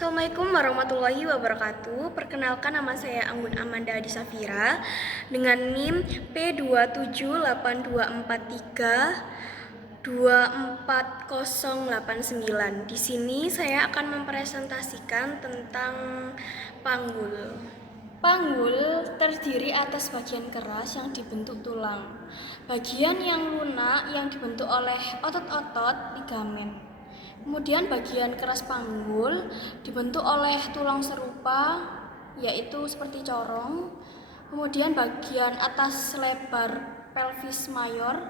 Assalamualaikum warahmatullahi wabarakatuh. Perkenalkan, nama saya Anggun Amanda Adi Safira dengan NIM P278243 24089. Di sini saya akan mempresentasikan tentang panggul. Panggul terdiri atas bagian keras yang dibentuk tulang, bagian yang lunak yang dibentuk oleh otot-otot ligamen. Kemudian bagian keras panggul dibentuk oleh tulang serupa, yaitu seperti corong. Kemudian bagian atas lebar pelvis mayor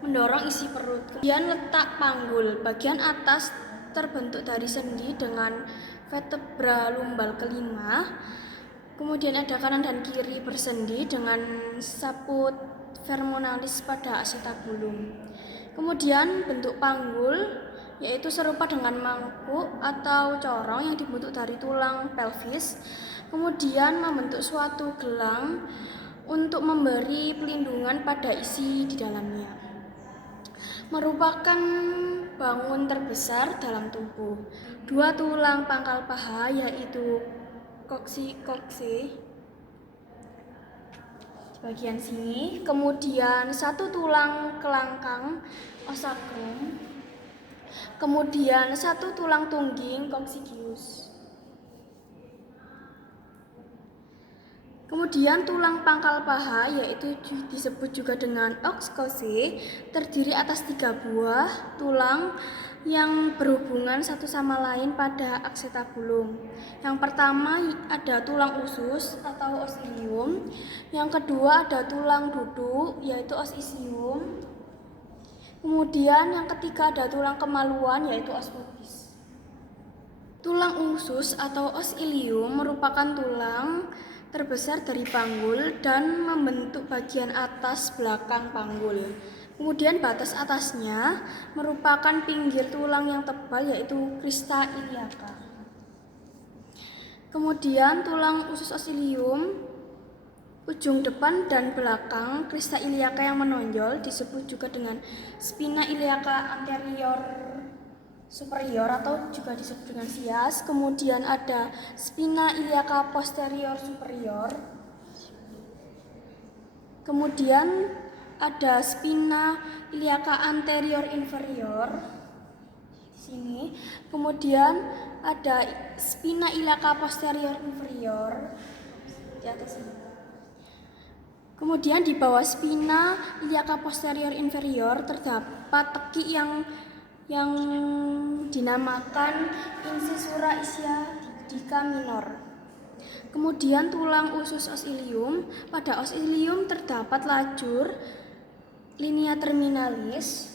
mendorong isi perut. Kemudian letak panggul, bagian atas terbentuk dari sendi dengan vertebra lumbal kelima. Kemudian ada kanan dan kiri bersendi dengan saput femoralis pada acetabulum. Kemudian bentuk panggul yaitu serupa dengan mangkuk atau corong yang dibentuk dari tulang pelvis, kemudian membentuk suatu gelang untuk memberi pelindungan pada isi di dalamnya. Merupakan bangun terbesar dalam tubuh. Dua tulang pangkal paha yaitu koksi di bagian sini, kemudian satu tulang kelangkang ossacrum, kemudian satu tulang tungging coccygeus. Kemudian tulang pangkal paha yaitu disebut juga dengan oxcosi, terdiri atas 3 buah tulang yang berhubungan satu sama lain pada acetabulum. Yang pertama ada tulang usus atau os ilium, yang kedua ada tulang duduk yaitu os isium, kemudian yang ketiga ada tulang kemaluan yaitu os pubis. Tulang usus atau os ilium merupakan tulang terbesar dari panggul dan membentuk bagian atas belakang panggul. Kemudian batas atasnya merupakan pinggir tulang yang tebal yaitu crista iliaca. Kemudian tulang usus os ilium ujung depan dan belakang crista iliaca yang menonjol disebut juga dengan spina iliaca anterior superior atau juga disebut dengan sias. Kemudian ada spina iliaca posterior superior. Kemudian ada spina iliaca anterior inferior di sini. Kemudian ada spina iliaca posterior inferior di atas ini. Kemudian di bawah spina iliaca posterior inferior terdapat teki yang dinamakan incisura ischiadica minor. Kemudian tulang usus os ilium, pada os ilium terdapat lajur linea terminalis,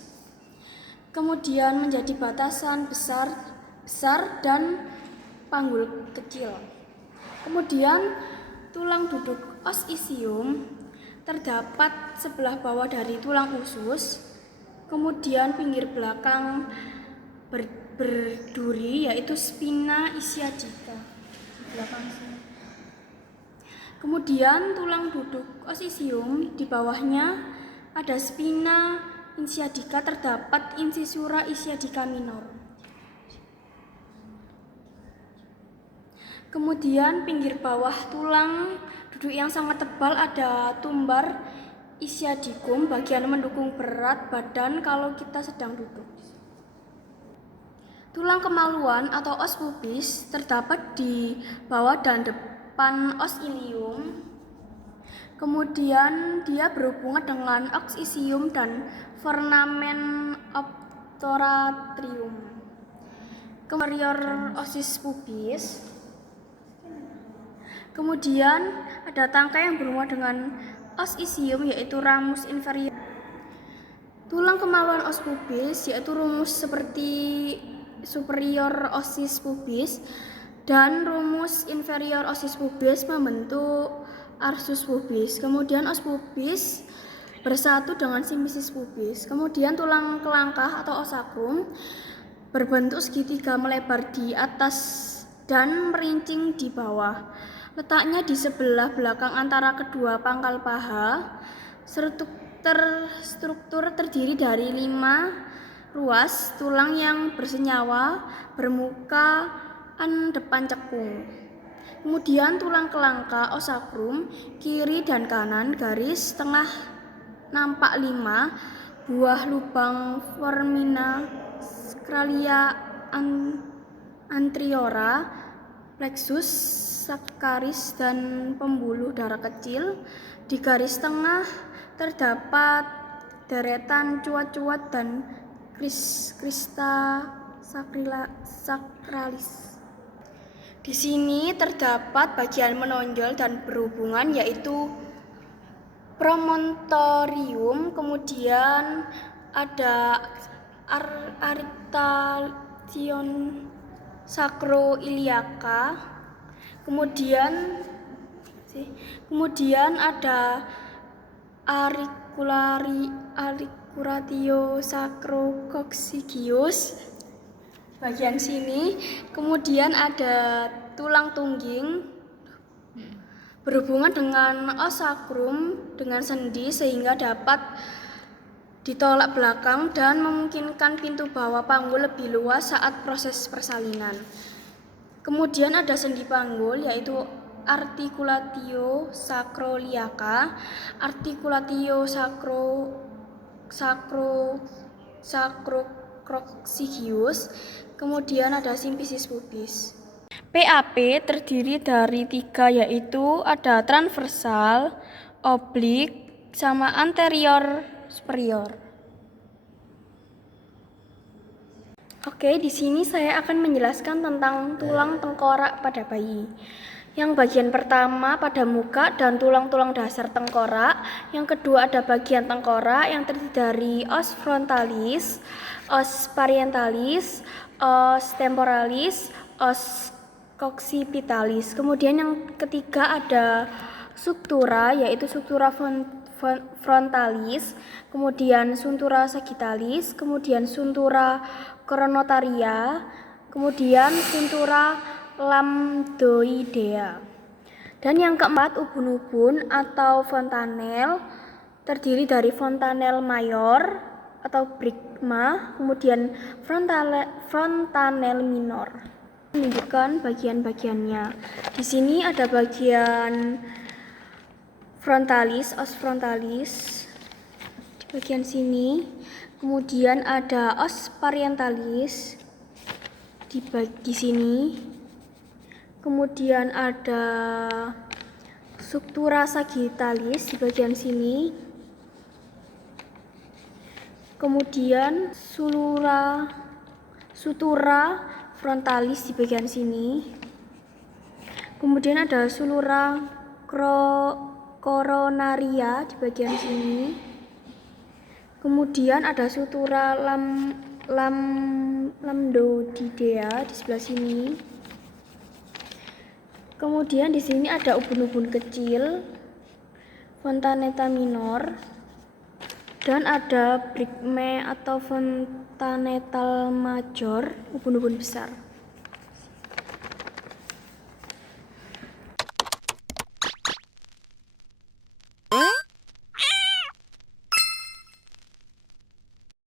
kemudian menjadi batasan besar dan panggul kecil. Kemudian tulang duduk os isium terdapat sebelah bawah dari tulang usus, kemudian pinggir belakang berduri yaitu spina ischiadica di belakang sini. Kemudian tulang duduk os isium di bawahnya ada spina ischiadica, terdapat incisura ischiadica minor. Kemudian pinggir bawah tulang duduk yang sangat tebal ada tumbar ischiadicum, bagian mendukung berat badan kalau kita sedang duduk. Tulang kemaluan atau os pubis terdapat di bawah dan depan os ilium. Kemudian dia berhubungan dengan os isium dan foramen obturatrium. Superior osis pubis. Kemudian ada tangkai yang berhubungan dengan os isium yaitu ramus inferior. Tulang kemaluan os pubis yaitu rumus seperti superior osis pubis dan rumus inferior osis pubis membentuk arsus pubis. Kemudian os pubis bersatu dengan simisis pubis. Kemudian tulang kelangkah atau ossacrum berbentuk segitiga melebar di atas dan merincing di bawah. Letaknya di sebelah belakang antara kedua pangkal paha. Struktur terdiri dari 5 ruas tulang yang bersenyawa bermuka depan cekung. Kemudian tulang kelangka ossacrum kiri dan kanan garis tengah nampak 5 buah lubang foramina sacralia anteriora, plexus saccharis dan pembuluh darah kecil. Di garis tengah terdapat deretan cuat-cuat dan crista sacralis. Di sini terdapat bagian menonjol dan berhubungan yaitu promontorium, kemudian ada articulation sacroiliaca, kemudian ada auriculatio sacrococcygeus bagian sini, kemudian ada tulang tungging berhubungan dengan ossacrum dengan sendi sehingga dapat ditolak belakang dan memungkinkan pintu bawah panggul lebih luas saat proses persalinan. Kemudian ada sendi panggul yaitu articulatio sacroiliaca, articulatio sacrococcygeus, kemudian ada simfisis pubis. PAP terdiri dari 3 yaitu ada transversal, oblik, sama anterior superior. Oke, di sini saya akan menjelaskan tentang tulang tengkorak pada bayi. Yang bagian pertama pada muka dan tulang-tulang dasar tengkorak. Yang kedua ada bagian tengkorak yang terdiri dari os frontalis, os parietalis, os temporalis, os coccipitalis. Kemudian yang ketiga ada struktura yaitu struktura frontalis, kemudian struktura sagittalis, kemudian struktura coronaria, kemudian struktura lambdoidea. Dan yang keempat ubun-ubun atau fontanel terdiri dari fontanel mayor atau brigma, kemudian fontanel minor. Menunjukkan bagian-bagiannya. Di sini ada bagian frontalis, os frontalis di bagian sini. Kemudian ada os parietalis di sini. Kemudian ada struktura sagittalis di bagian sini. Kemudian sutura frontalis di bagian sini. Kemudian ada sulura coronaria di bagian sini. Kemudian ada sutura lambdoidea di sebelah sini. Kemudian di sini ada ubun-ubun kecil, fontaneta minor, dan ada brigme atau fontanetal major, ubun-ubun besar.